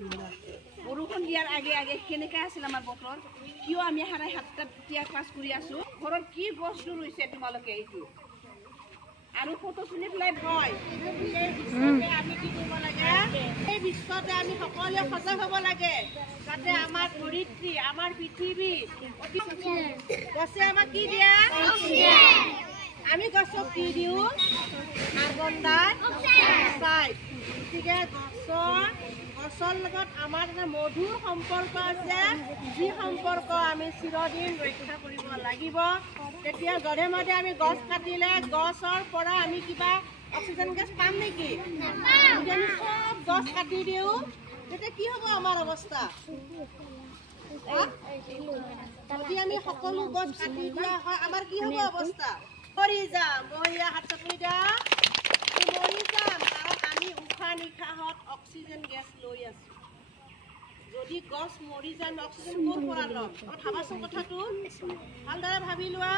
বৰষুণ দিয়াৰ আগে আগে কেনেকৈ আছিল আমাৰ বতৰ কিয় আমি 7:30 এতিয়া ক্লাছ কৰি আছো ঘৰত কি বস্তু ৰৈছে তোমালোকে এইটো আৰু ফটো তুলি পেলাই ভয় আমি কি কৰিব লাগে এই বিশ্বতে আমি সকলোৱে সজাগ হ'ব লাগে যাতে আমাৰ ধৰিত্ৰী আমাৰ পৃথিৱী গছে আমাক কি দিয়ে আমি গছক কি দিওঁ কাৰ্বন ডাই অক্সাইড গতিকে গছৰ লগত আমাৰ এটা মধুৰ সম্পৰ্ক আছে যি সম্পৰ্ক আমি চিৰদিন ৰক্ষা কৰিব লাগিব তেতিয়া যধে মধে আমি গছ কাটিলে গছৰ পৰা আমি কিবা অক্সিজেন গেছ পাম নেকি যদি আমি সব গছ কাটি দিওঁ তেতিয়া কি হ'ব আমাৰ অৱস্থা যদি আমি সকলো গছ কাটি দিয়া হয় আমাৰ কি হ'ব অৱস্থা মৰি যাম মহিয়া হাত চাপৰি দা মৰি যাম কাৰণ আমি উশাহ নিশাহত অক্সিজেন গেছ লৈ আছো যদি গছ মৰি যায় অক্সিজেন ক'ৰ পৰা ল'ম ভাবাচোন কথাটো ভালদৰে ভাবি লোৱা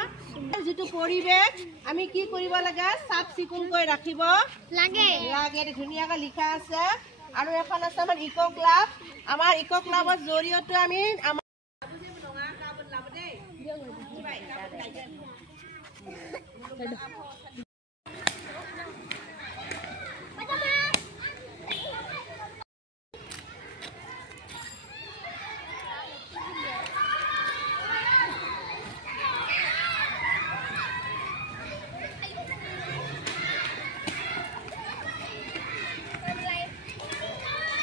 যিটো পৰিৱেশ আমি কি কৰিব লাগে চাফ চিকুণকৈ ৰাখিব লাগে ধুনীয়াকৈ লিখা আছে আৰু এখন আছে আমাৰ ইকো ক্লাব আমাৰ ইকো ক্লাবৰ জৰিয়তে আমি